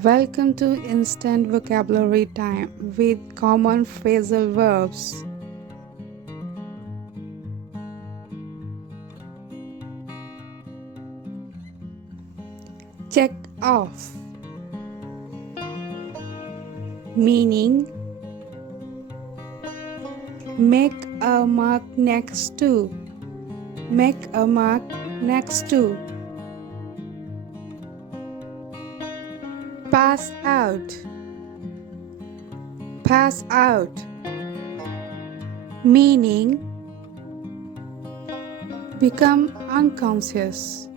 Welcome to Instant Vocabulary Time with common phrasal verbs. Check off. Meaning, make a mark next to. Make a mark next to. Pass out. Pass out. Meaning, become unconscious.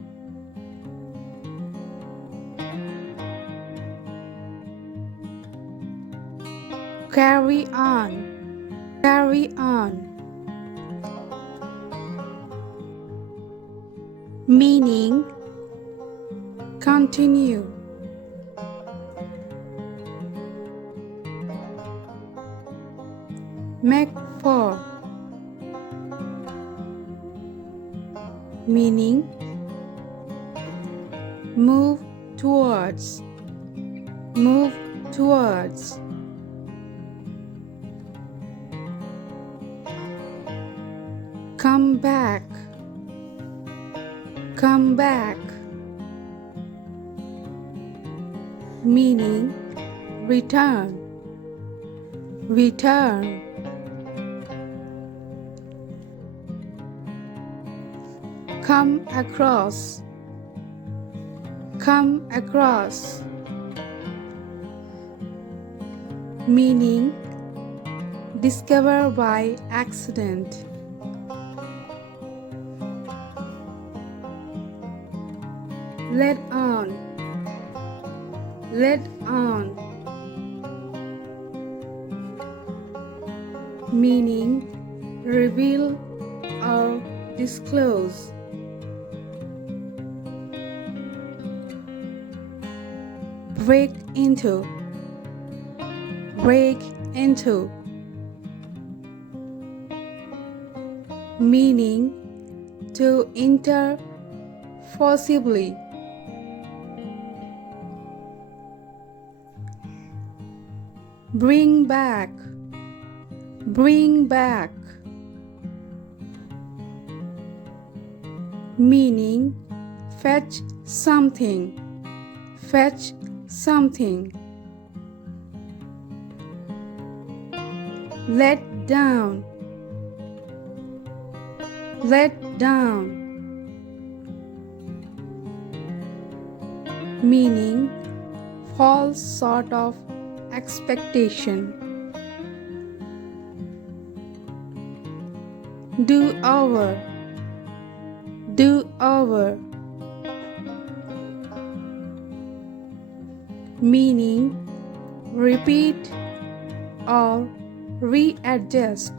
Carry on. Carry on. Meaning, continue. Make for. Meaning, move towards. Move towards. Come back. Come back. Meaning, return. Return. Come across. Come across. Meaning, discover by accident. Let on. Let on. Meaning, reveal or disclose. Break into. Break into. Meaning, to enter forcibly. Bring back. Bring back. Meaning, fetch something. Fetch something. Let down. Let down. Meaning, false sort of expectation. Do over. Do over. Meaning, repeat or readjust.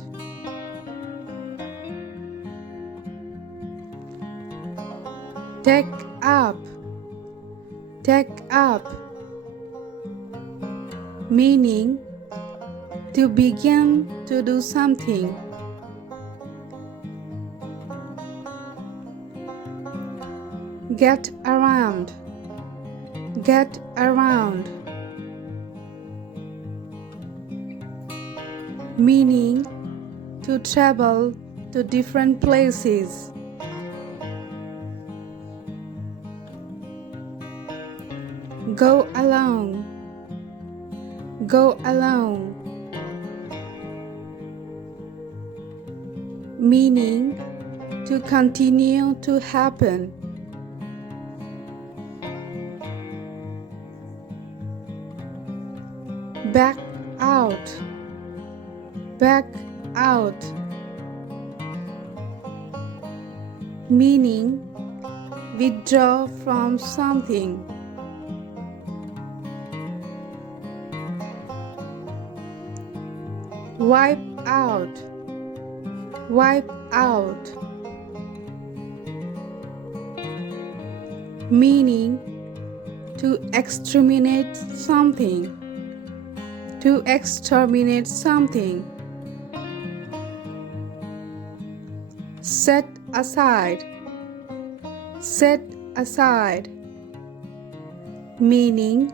Take up. Take up. Meaning, to begin to do something. Get around. Get around. Meaning, to travel to different places. Go along. Go along. Meaning, to continue to happen. Back out. Back out. Meaning, withdraw from something. Wipe out. Wipe out. Meaning, to exterminate something. To exterminate something. Set aside. Set aside. Meaning,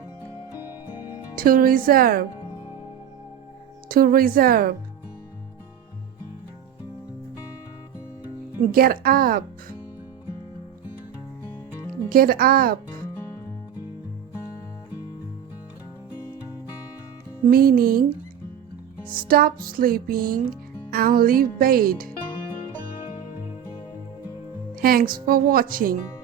To reserve. To reserve. Get up. Get up. Meaning stop sleeping and leave bed. Thanks for watching.